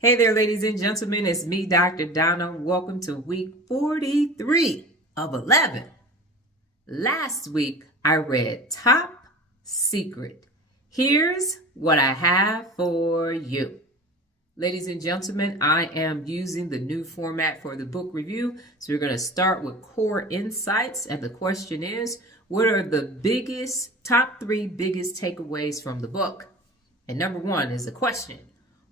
Hey there, ladies and gentlemen. It's me, Dr. Donna. Welcome to week 43 of 11. Last week, I read Top Secret. Here's what I have for you. Ladies and gentlemen, I am using the new format for the book review. So we're going to start with core insights. And the question is, what are the top 3 biggest takeaways from the book? And number 1 is the question.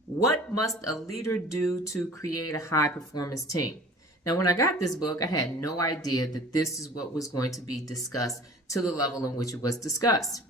What must a leader do to create a high-performance team? Now, when I got this book, I had no idea that this is what was going to be discussed to the level in which it was discussed.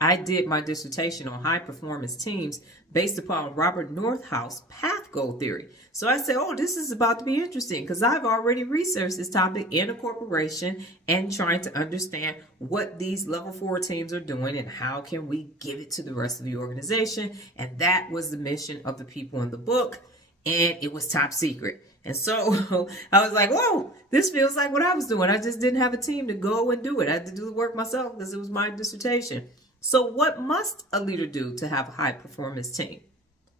I did my dissertation on high-performance teams based upon Robert Northhaus's path goal theory. So I said, this is about to be interesting because I've already researched this topic in a corporation and trying to understand what these level 4 teams are doing and how can we give it to the rest of the organization. And that was the mission of the people in the book, and it was top secret. And so I was like, whoa, this feels like what I was doing. I just didn't have a team to go and do it. I had to do the work myself because it was my dissertation. So what must a leader do to have a high-performance team?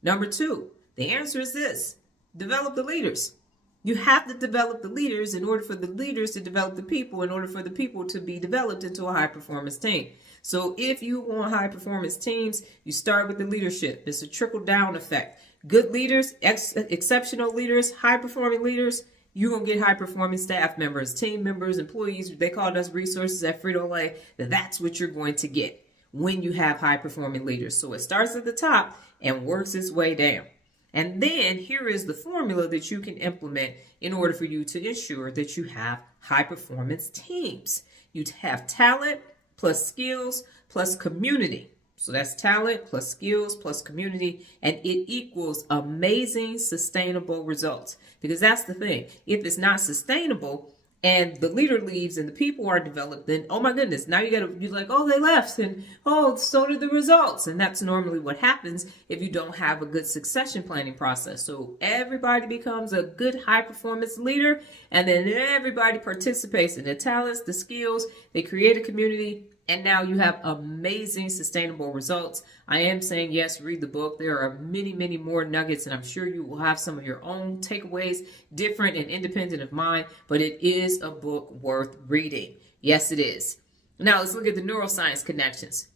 Number 2, the answer is this: develop the leaders. You have to develop the leaders in order for the leaders to develop the people, in order for the people to be developed into a high-performance team. So if you want high-performance teams, you start with the leadership. It's a trickle-down effect. Good leaders, exceptional leaders, high-performing leaders, you're going to get high-performing staff members, team members, employees. They called us resources at Frito-Lay. That's what you're going to get when you have high-performing leaders. So it starts at the top and works its way down. And then here is the formula that you can implement in order for you to ensure that you have high-performance teams. You have talent plus skills plus community. So that's talent plus skills plus community, and it equals amazing, sustainable results. Because that's the thing. If it's not sustainable, and the leader leaves and the people are developed, then, oh my goodness, now you're like, they left, and so did the results. And that's normally what happens if you don't have a good succession planning process. So everybody becomes a good high performance leader, and then everybody participates in the talents, the skills, they create a community, and now you have amazing sustainable results. I am saying, yes, read the book. There are many, many more nuggets, and I'm sure you will have some of your own takeaways, different and independent of mine, but it is a book worth reading. Yes, it is. Now let's look at the neuroscience connections.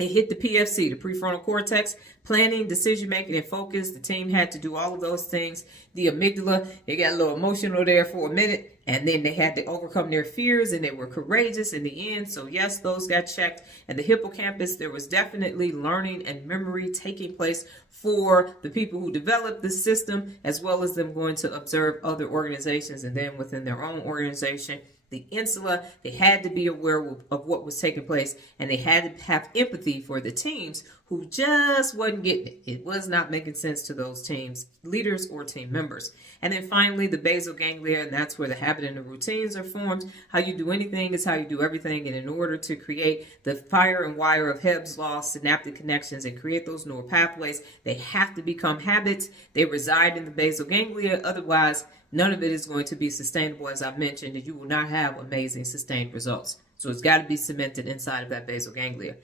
It hit the PFC, the prefrontal cortex, planning, decision-making, and focus. The team had to do all of those things. The amygdala, they got a little emotional there for a minute, and then they had to overcome their fears, and they were courageous in the end. So yes, those got checked. And the hippocampus, there was definitely learning and memory taking place for the people who developed this system, as well as them going to observe other organizations and then within their own organization. The insula, they had to be aware of what was taking place, and they had to have empathy for the teams who just wasn't getting it. It was not making sense to those teams, leaders or team members. And then finally, the basal ganglia, and that's where the habit and the routines are formed. How you do anything is how you do everything. And in order to create the fire and wire of Hebb's law, synaptic connections, and create those neural pathways, they have to become habits. They reside in the basal ganglia. Otherwise, none of it is going to be sustainable, as I mentioned, and you will not have amazing sustained results. So it's got to be cemented inside of that basal ganglia.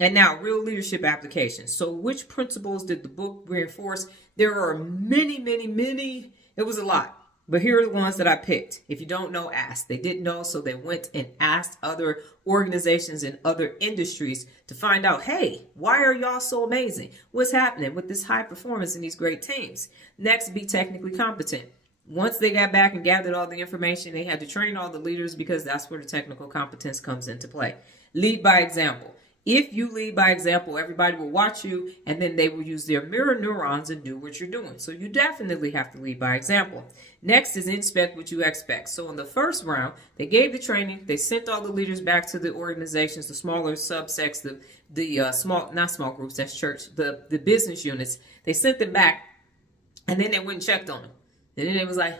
And now, real leadership applications. So which principles did the book reinforce? There are many, many, many. It was a lot. But here are the ones that I picked. If you don't know, ask. They didn't know, so they went and asked other organizations and other industries to find out, hey, why are y'all so amazing? What's happening with this high performance and these great teams? Next, be technically competent. Once they got back and gathered all the information, they had to train all the leaders because that's where the technical competence comes into play. Lead by example. If you lead by example, everybody will watch you, and then they will use their mirror neurons and do what you're doing. So you definitely have to lead by example. Next is inspect what you expect. So in the first round, they gave the training. They sent all the leaders back to the organizations, the smaller subsects, the small, not small groups, that's church, the business units. They sent them back, and then they went and checked on them. And then it was like,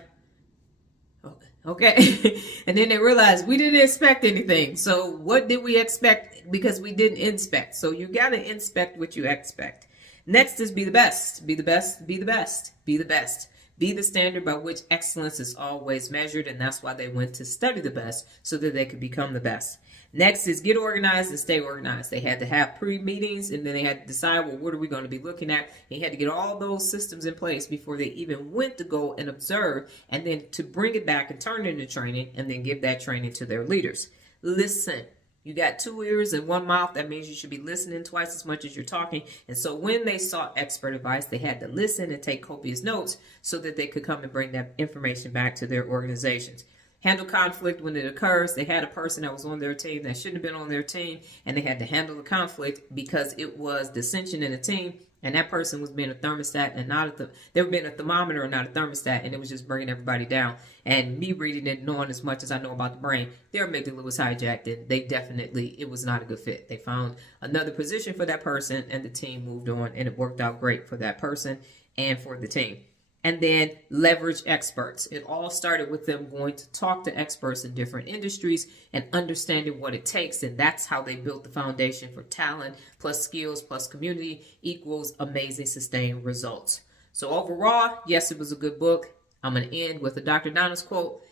okay. And then they realized we didn't expect anything. So what did we expect? Because we didn't inspect. So you got to inspect what you expect. Next is be the best. Be the best. Be the best. Be the best. Be the standard by which excellence is always measured. And that's why they went to study the best so that they could become the best. Next is get organized and stay organized. They had to have pre-meetings, and then they had to decide, well, what are we going to be looking at? They had to get all those systems in place before they even went to go and observe, and then to bring it back and turn it into training, and then give that training to their leaders. Listen. You got 2 ears and 1 mouth. That means you should be listening twice as much as you're talking. And so when they sought expert advice, they had to listen and take copious notes so that they could come and bring that information back to their organizations. Handle conflict when it occurs. They had a person that was on their team that shouldn't have been on their team, and they had to handle the conflict because it was dissension in the team, and that person was being a thermostat and not they were being a thermometer and not a thermostat, and it was just bringing everybody down. And me reading it, knowing as much as I know about the brain, their amygdala was hijacked, and it was not a good fit. They found another position for that person, and the team moved on, and it worked out great for that person and for the team. And then leverage experts. It all started with them going to talk to experts in different industries and understanding what it takes. And that's how they built the foundation for talent plus skills plus community equals amazing sustained results. So overall, yes, it was a good book. I'm going to end with a Dr. Donna's quote.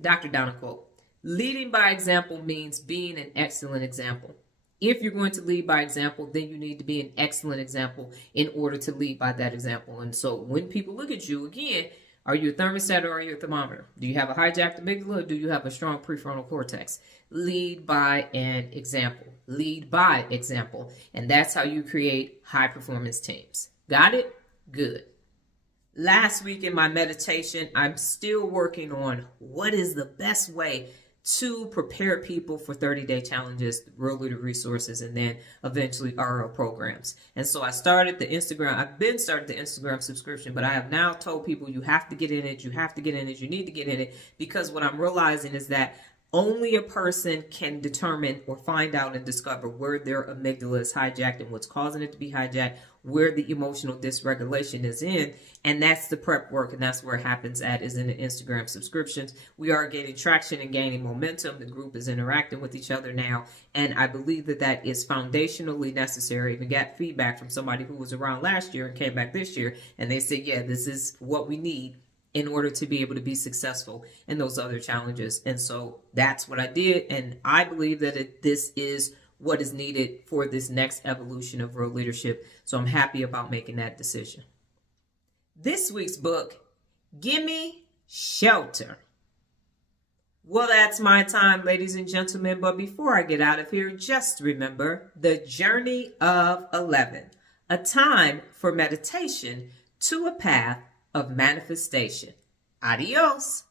Dr. Donna quote. Leading by example means being an excellent example. If you're going to lead by example, then you need to be an excellent example in order to lead by that example. And so when people look at you, again, are you a thermostat or are you a thermometer? Do you have a hijacked amygdala or do you have a strong prefrontal cortex? Lead by an example. Lead by example. And that's how you create high performance teams. Got it? Good. Last week in my meditation, I'm still working on what is the best way to prepare people for 30-day challenges, Real Leader resources, and then eventually RL programs. And so I started the Instagram. I've been started the Instagram subscription, but I have now told people you have to get in it. You have to get in it. You need to get in it, because what I'm realizing is that only a person can determine or find out and discover where their amygdala is hijacked and what's causing it to be hijacked, where the emotional dysregulation is in. And that's the prep work, and that's where it happens at, is in the Instagram subscriptions. We are getting traction and gaining momentum. The group is interacting with each other now, and I believe that that is foundationally necessary. I even got feedback from somebody who was around last year and came back this year, and they said, yeah, this is what we need in order to be able to be successful in those other challenges. And so that's what I did. And I believe that this is what is needed for this next evolution of real leadership. So I'm happy about making that decision. This week's book, Gimme Shelter. Well, that's my time, ladies and gentlemen. But before I get out of here, just remember the journey of 11, a time for meditation to a path of manifestation. Adios.